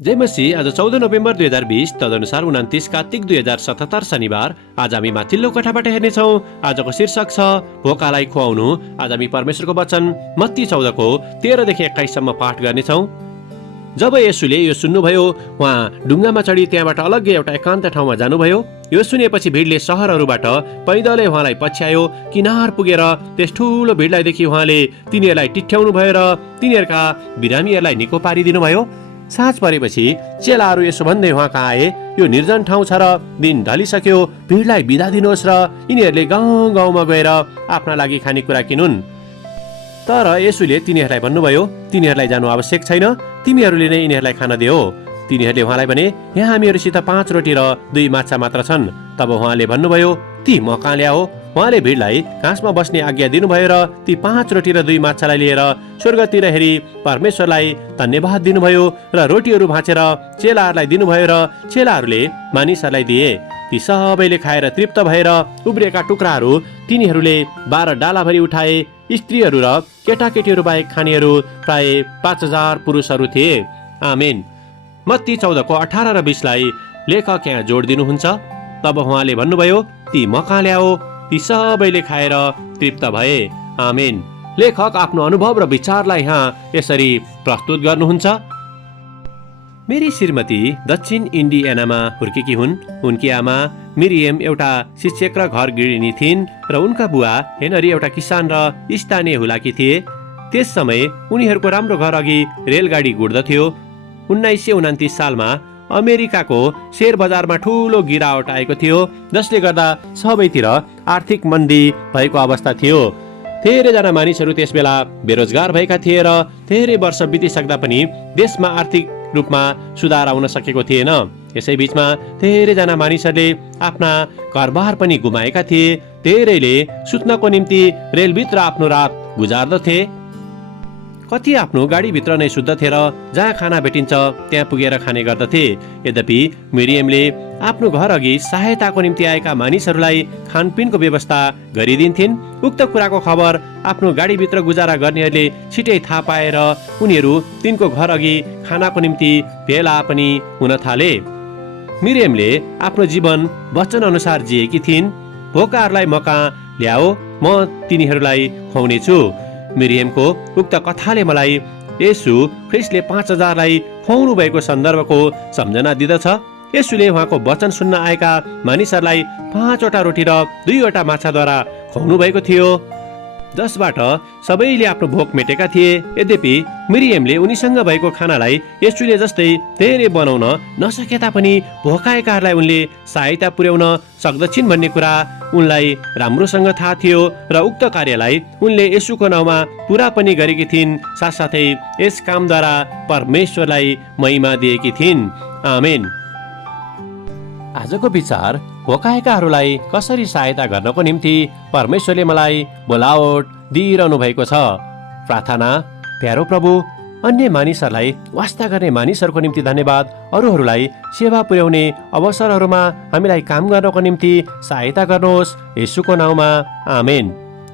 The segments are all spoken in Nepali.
जय मसीह। आज 14 नोभेम्बर 2020 तदनुसार 29 कार्तिक 2077 शनिबार। आज हामी माथिल्लो कोठाबाट हेर्नेछौँ। आजको शीर्षक छ भोकालाई खुवाउनु। आज हामी परमेश्वरको वचन मत्ती 14 को 13 देखि 21 सम्म पाठ गर्नेछौँ। जब येशूले यो सुन्नुभयो, उहाँ डुङ्गामा चढी त्यहाँबाट अलग्गै एउटा एकान्त ठाउँमा जानुभयो। यो सुनेपछि भिडले सहरहरूबाट पैदलै उहाँलाई पछ्यायो। किनार पुगेर त्यस ठुलो भिडलाई देखि उहाँले तिनीहरूलाई टिठ्याउनु भयो र तिनीहरूका बिरामीहरूलाई निको पारिदिनु भयो। साँझ परेपछि चेलाहरू यसो भन्दै उहाँ कहाँ आए, यो निर्जन ठाउँ छ र दिन ढलिसक्यो, भिडलाई बिदा दिनुहोस् र यिनीहरूले गाउँ गाउँमा गएर आफ्ना लागि खानेकुरा किनुन्। तर येशूले तिनीहरूलाई भन्नुभयो, तिनीहरूलाई जानु आवश्यक छैन, तिमीहरूले नै यिनीहरूलाई खान देऊ। तिनीहरूले उहाँलाई भने, यहाँ हामीहरूसित 5 रोटी र 2 माछा मात्र छन्। तब उहाँले भन्नुभयो, ती म कहाँ ल्याओ? उहाँले भिडलाई घाँसमा बस्ने आज्ञा दिनुभयो र ती 5 रोटी र 2 माछालाई लिएर स्वर्गतिर हेरी परमेश्वरलाई धन्यवाद दिनुभयो र रोटीहरू भाँचेर चेलाहरूलाई दिनुभयो र चेलाहरूले मानिसहरूलाई दिए। ती सबैले खाएर तृप्त भएर उब्रिएका टुक्राहरू तिनीहरूले 12 डालाभरि उठाए। स्त्रीहरू र केटाकेटीहरू बाहेक खानेहरू प्राय 5000 पुरुषहरू थिए। आमेन। मत्ती 14 को 18 र 20 लाई लेखक यहाँ जोड दिनुहुन्छ। तब उहाँले भन्नुभयो, ती म कहाँ ल्याओ? ती सबैले खाएर तृप्त भए। आमेन। लेखक आफ्नो अनुभव र विचारलाई यहाँ यसरी प्रस्तुत गर्नुहुन्छ। मेरी श्रीमती दक्षिण इन्डियानामा हुर्केकी हुन्। उनकी आमा मिरियम एउटा शिक्षक र घर गृहिणी थिइन् र उनका बुवा हेनरी एउटा किसान र स्थानीय हुलाकी थिए। त्यस समय उनीहरूको राम्रो घर अघि रेलगाडी गुड्दथ्यो। 1929 सालमा अमेरिकाको शेयर बजारमा ठुलो गिरावट आएको थियो, जसले गर्दा सबैतिर आर्थिक मन्दी भएको अवस्था थियो। धेरैजना मानिसहरू त्यस बेला बेरोजगार भएका थिए र धेरै वर्ष बितिसक्दा पनि देशमा आर्थिक रूपमा सुधार आउन सकेको थिएन। यसै बीचमा धेरैजना मानिसहरूले आफ्ना घरबार पनि गुमाएका थिए। धेरैले सुत्नको निम्ति रेलभित्र आफ्नो रात गुजार्दथे। कति आफ्नो गाडीभित्र नै सुत्दथे र जहाँ खाना भेटिन्छ त्यहाँ पुगेर खाने गर्दथे। यद्यपि मिरियमले आफ्नो घर अघि सहायताको निम्ति आएका मानिसहरूलाई खानपिनको व्यवस्था गरिदिन्थिन्। उक्त कुराको खबर आफ्नो गाडीभित्र गुजारा गर्नेहरूले छिटै थाहा पाएर उनीहरू तिनको घर अघि खानाको निम्ति भेला पनि हुन थाले। मिरियमले आफ्नो जीवन वचन अनुसार जिएकी थिइन्। भोकाहरूलाई म कहाँ ल्याओ, म तिनीहरूलाई खुवाउनेछु। मिरियमको उक्त कथाले मलाई येशू ख्रिस्टले 5000 लाई खुवाउनु भएको सन्दर्भको सम्झना दिदछ। येशूले उहाँको वचन सुन्न आएका मानिसहरूलाई 5 वटा रोटी र 2 वटा माछाद्वारा खुवाउनु भएको थियो, जसबाट सबैले आफ्नो भोक मेटेका थिए। यद्यपि मिरियमले उनीसँग भएको खानालाई येशूले जस्तै धेरै बनाउन नसके तापनि भोकाएकाहरूलाई उनले सहायता पुर्याउन सक्दछिन् भन्ने कुरा उनलाई राम्रोसँग थाहा थियो र उक्त कार्यलाई उनले येशूको नाउँमा पुरा पनि गरेकी थिइन्। साथसाथै यस कामद्वारा परमेश्वरलाई महिमा दिएकी थिइन्। आमेन। आजको विचार, भोकाएकाहरूलाई कसरी सहायता गर्नको निम्ति परमेश्वरले मलाई बोलावट दिइरहनु भएको छ। प्रार्थना। प्यारो प्रभु, अन्य मानिसहरूलाई वास्ता गर्ने मानिसहरूको निम्ति धन्यवाद। अरूहरूलाई सेवा पुर्याउने अवसरहरूमा हामीलाई काम गर्नको निम्ति सहायता गर्नुहोस्, येशूको नाउँमा। आमेन।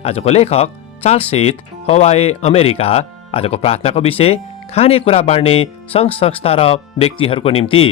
आजको लेखक चार्ल्स सेथ, हवाई, अमेरिका। आजको प्रार्थनाको विषय, खाने कुरा बाँड्ने सङ्घ संस्था र व्यक्तिहरूको निम्ति।